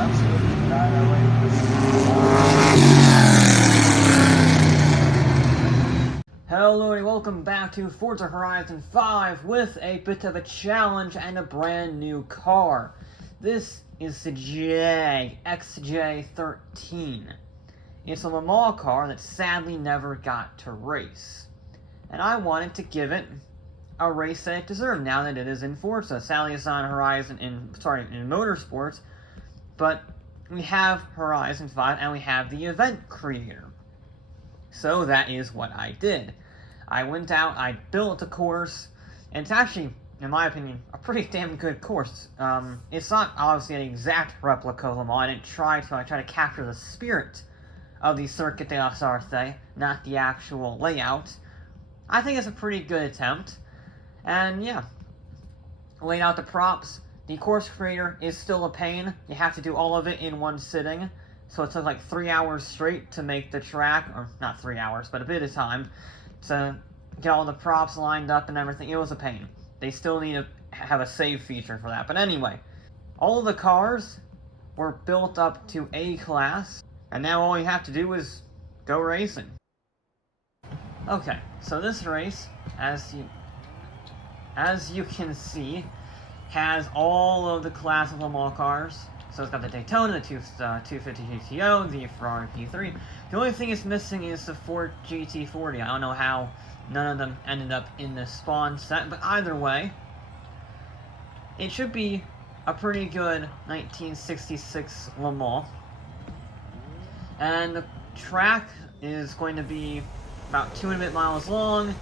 absolutely annihilate. Hello and welcome back to Forza Horizon 5 with a bit of a challenge and a brand new car. This is the Jaguar XJ13. It's a Le Mans car that sadly never got to race. And I wanted to give it a race that it deserved now that it is in Forza. Sadly it's not in Motorsports, but we have Horizon 5 and we have the event creator. So that is what I did. I went out, I built a course, and it's actually, in my opinion, a pretty damn good course. It's not obviously an exact replica of Le Mans. I didn't try to. I tried to capture the spirit of the Circuit de la Sarthe, not the actual layout. I think it's a pretty good attempt. And yeah, laid out the props. The course creator is still a pain. You have to do all of it in one sitting. So it took like 3 hours straight to make the track, or not 3 hours, but a bit of time, to get all the props lined up and everything. It was a pain. They still need to have a save feature for that. But anyway, all of the cars were built up to A class, and now all you have to do is go racing. Okay, so this race, as you can see, has all of the class of Le Mans cars. So it's got the Daytona, the 250 GTO, the Ferrari P3. The only thing it's missing is the Ford GT40. I don't know how none of them ended up in the spawn set, but either way, it should be a pretty good 1966 Le Mans. And the track is going to be about 2.5 miles long.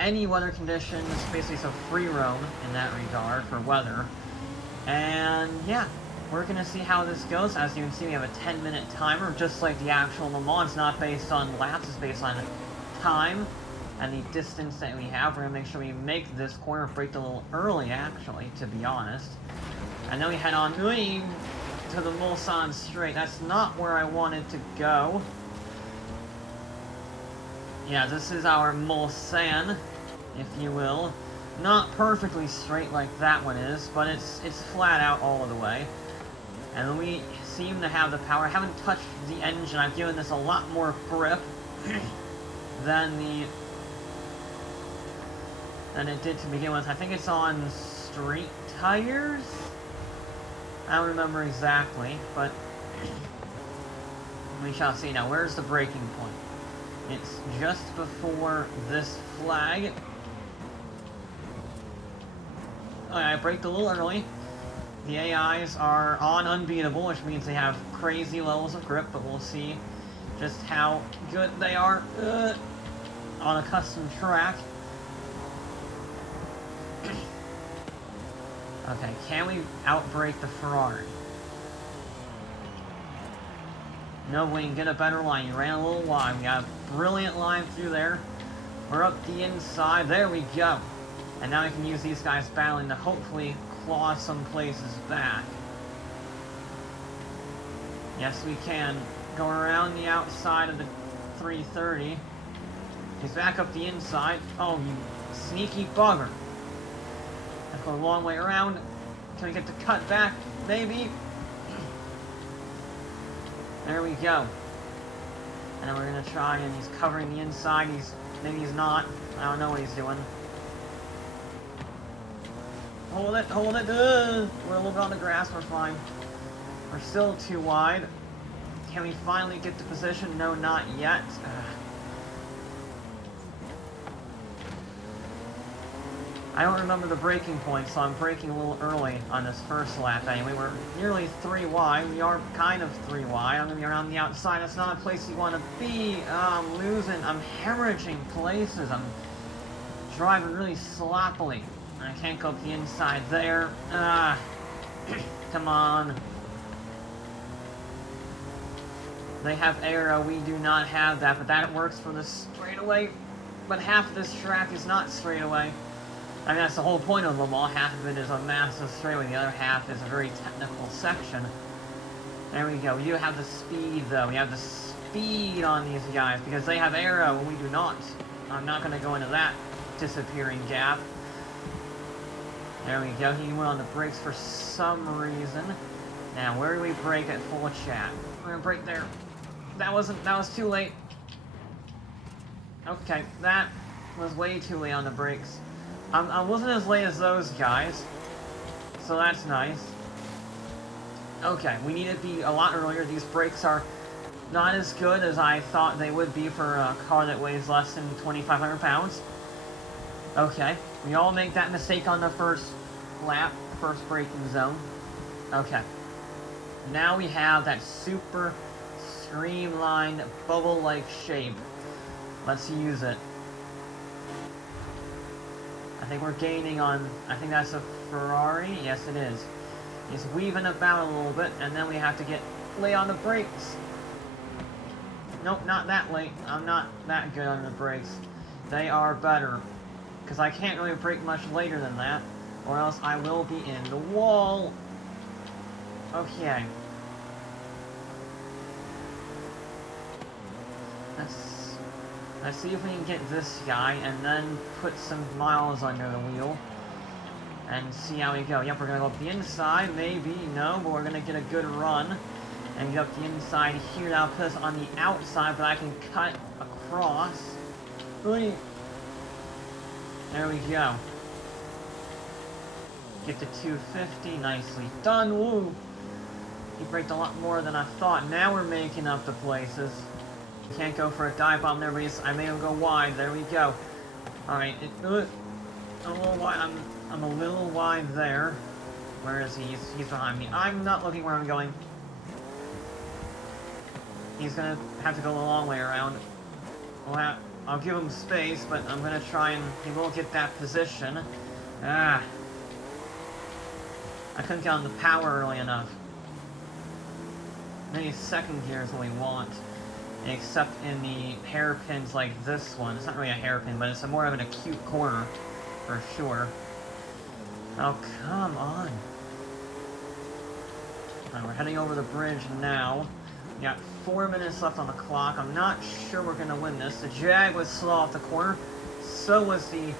Any weather conditions, basically it's a free roam in that regard for weather. And yeah, we're going to see how this goes. As you can see, we have a 10-minute timer, just like the actual Le Mans. It's not based on laps, it's based on time and the distance that we have. We're going to make sure we make this corner, braked a little early, actually, to be honest. And then we head on to the Mulsanne Straight. That's not where I wanted to go. Yeah, this is our Mulsanne, if you will. Not perfectly straight like that one is, but it's flat out all of the way. And we seem to have the power. I haven't touched the engine. I've given this a lot more grip than it did to begin with. I think it's on street tires? I don't remember exactly, but we shall see. Now, where's the braking point? It's just before this flag. Okay, I braked a little early. The AIs are on unbeatable, which means they have crazy levels of grip, but we'll see just how good they are on a custom track. Okay, can we outbrake the Ferrari? No, we can get a better line. You ran a little wide. We got a brilliant line through there. We're up the inside. There we go. And now we can use these guys battling to hopefully claw some places back. Yes, we can. Going around the outside of the 330. He's back up the inside. Oh, you sneaky bugger. Let's go a long way around. Can we get the cut back? Maybe. There we go. And then we're going to try, and he's covering the inside. Maybe he's not. I don't know what he's doing. Hold it, hold it. We're a little bit on the grass, we're fine. We're still too wide. Can we finally get to position? No, not yet. I don't remember the braking point, so I'm braking a little early on this first lap. Anyway, we're nearly 3 wide. We are kind of 3 wide. I'm going to be around the outside. That's not a place you want to be. I'm losing. I'm hemorrhaging places. I'm driving really sloppily. I can't go up the inside there. Come on. They have aero. We do not have that, but that works for the straightaway. But half of this track is not straightaway. I mean, that's the whole point of Le Mans. Half of it is a massive straightaway. The other half is a very technical section. There we go. We do have the speed, though. We have the speed on these guys because they have aero and we do not. I'm not going to go into that disappearing gap. There we go. He went on the brakes for some reason. Now, where do we brake at full chat? We're gonna brake there. That was too late. Okay, that was way too late on the brakes. I wasn't as late as those guys, so that's nice. Okay, we need to be a lot earlier. These brakes are not as good as I thought they would be for a car that weighs less than 2,500 pounds. Okay, we all make that mistake on the first lap, first braking zone. Okay. Now we have that super streamlined bubble-like shape. Let's use it. I think we're gaining on, I think that's a Ferrari. Yes, it is. He's weaving about a little bit, and then we have to get late on the brakes. Nope, not that late. I'm not that good on the brakes. They are better, because I can't really brake much later than that, or else I will be in the wall. Okay. Let's see if we can get this guy and then put some miles under the wheel and see how we go. Yep, we're gonna go up the inside, maybe, no, but we're gonna get a good run and get up the inside here. That'll put us on the outside, but I can cut across. There we go. Get to 250, nicely done, woo! He braked a lot more than I thought. Now we're making up the places. Can't go for a dive bomb there, but I made him go wide. There we go. Alright, I'm a little wide. I'm a little wide there. Where is he? He's behind me. I'm not looking where I'm going. He's gonna have to go the long way around. I'll give him space, but I'm gonna try and he won't get that position. Ah. I couldn't get on the power early enough. Maybe second gear is what we want. Except in the hairpins like this one. It's not really a hairpin, but it's more of an acute corner, for sure. Oh, come on. Alright, we're heading over the bridge now. We got 4 minutes left on the clock. I'm not sure we're going to win this. The Jag was slow off the corner. So was the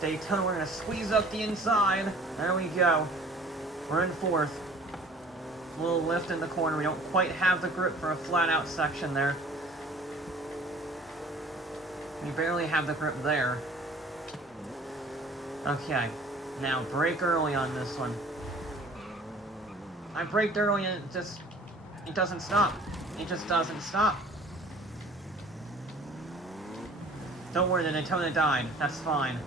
Daytona. We're going to squeeze up the inside. There we go. We're in fourth. A little lift in the corner. We don't quite have the grip for a flat-out section there. We barely have the grip there. Okay. Now, brake early on this one. I braked early and it doesn't stop. It just doesn't stop. Don't worry, the Daytona died. That's fine.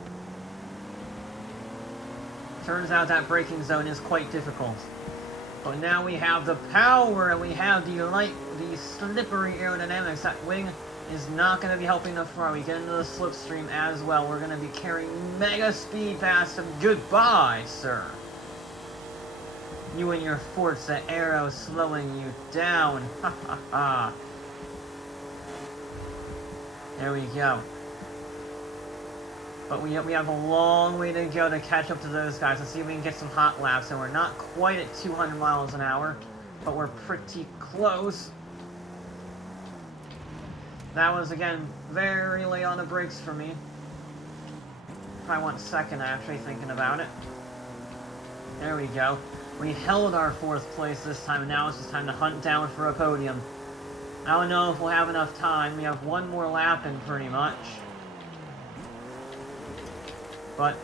Turns out that braking zone is quite difficult. But now we have the power and we have the slippery aerodynamics. That wing is not going to be helping the front. We get into the slipstream as well. We're going to be carrying mega speed past him. Goodbye, sir. You and your Forza Aero slowing you down. Ha ha ha. There we go. But we have a long way to go to catch up to those guys. Let's see if we can get some hot laps. And we're not quite at 200 miles an hour, but we're pretty close. That was, again, very late on the brakes for me. Probably 1 second, actually, thinking about it. There we go. We held our 4th place this time, and now it's just time to hunt down for a podium. I don't know if we'll have enough time. We have 1 more lap in, pretty much. But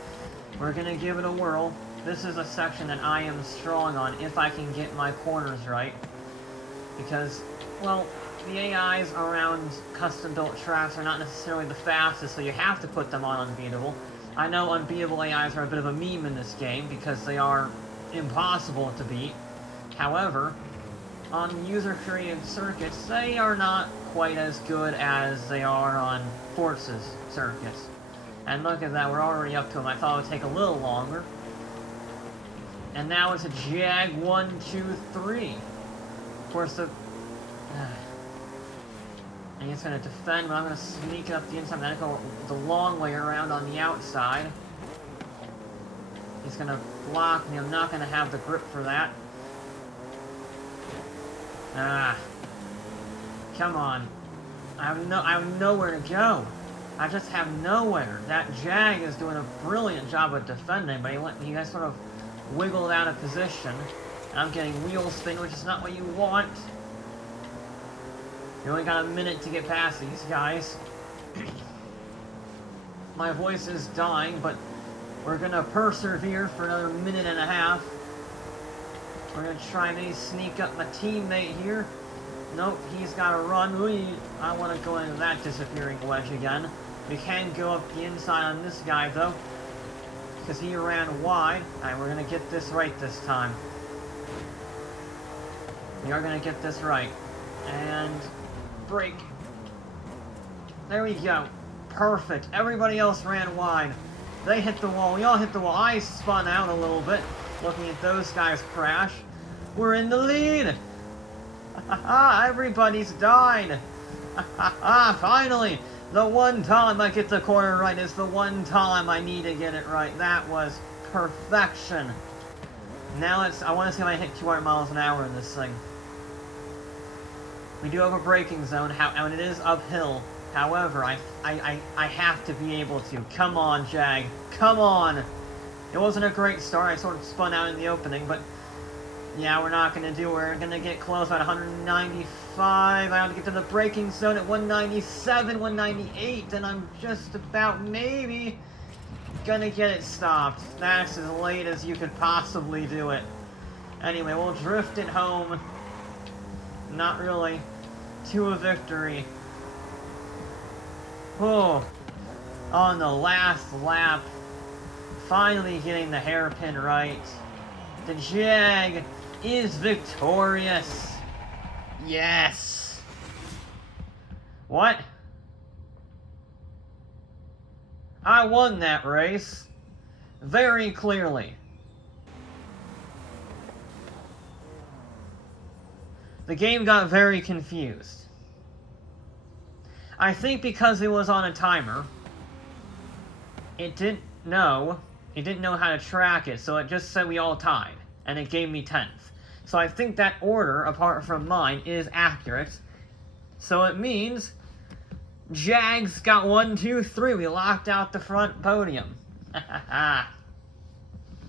we're going to give it a whirl. This is a section that I am strong on if I can get my corners right. Because, well, the AIs around custom-built tracks are not necessarily the fastest, so you have to put them on unbeatable. I know unbeatable AIs are a bit of a meme in this game because they are impossible to beat. However, on user-created circuits, they are not quite as good as they are on Forza's circuits. And look at that, we're already up to them. I thought it would take a little longer. And now it's a Jag 1, 2, 3. Of course, the... and he's going to defend, but I'm going to sneak up the inside. I'm going to go the long way around on the outside. He's going to block me. I'm not going to have the grip for that. Ah. Come on. I have nowhere to go. I just have nowhere. That Jag is doing a brilliant job of defending, but he sort of wiggled out of position. I'm getting wheel spin, which is not what you want. You only got a minute to get past these guys. My voice is dying, but we're gonna persevere for another minute and a half. We're gonna try and maybe sneak up my teammate here. Nope, he's gotta run. I want to go into that disappearing wedge again. We can go up the inside on this guy, though, because he ran wide. Alright, we're gonna get this right this time. We are gonna get this right. And brake. There we go. Perfect. Everybody else ran wide. They hit the wall. We all hit the wall. I spun out a little bit, looking at those guys crash. We're in the lead. Everybody's died. Finally, the one time I get the corner right is the one time I need to get it right. That was perfection. Now I want to see if I hit 200 miles an hour in this thing. We do have a braking zone, and it is uphill. However, I have to be able to. Come on, Jag. Come on. It wasn't a great start. I sort of spun out in the opening, but yeah, we're not going to do it. We're going to get close at 195. I have to get to the braking zone at 197, 198, and I'm just about maybe going to get it stopped. That's as late as you could possibly do it. Anyway, we'll drift it home. Not really. To a victory. Oh, on the last lap, finally getting the hairpin right. The Jag is victorious. Yes. What? I won that race. Very clearly. The game got very confused. I think because it was on a timer, it didn't know how to track it, so it just said we all tied, and it gave me 10th. So I think that order, apart from mine, is accurate. So it means Jags got 1, 2, 3. We locked out the front podium.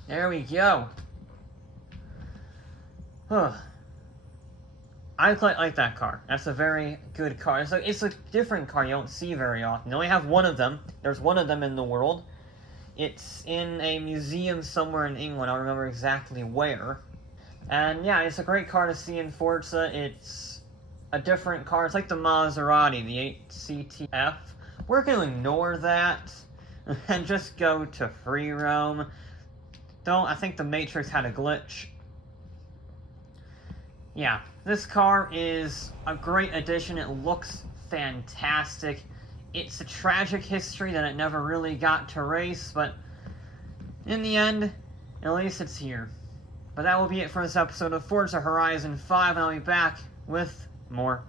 There we go. I quite like that car. That's a very good car. It's a different car you don't see very often. You only have one of them. There's one of them in the world. It's in a museum somewhere in England. I don't remember exactly where. And yeah, it's a great car to see in Forza. It's a different car. It's like the Maserati, the 8CTF. We're going to ignore that and just go to free roam. I think the Matrix had a glitch. Yeah, this car is a great addition. It looks fantastic. It's a tragic history that it never really got to race, but in the end, at least it's here. But that will be it for this episode of Forza Horizon 5, and I'll be back with more.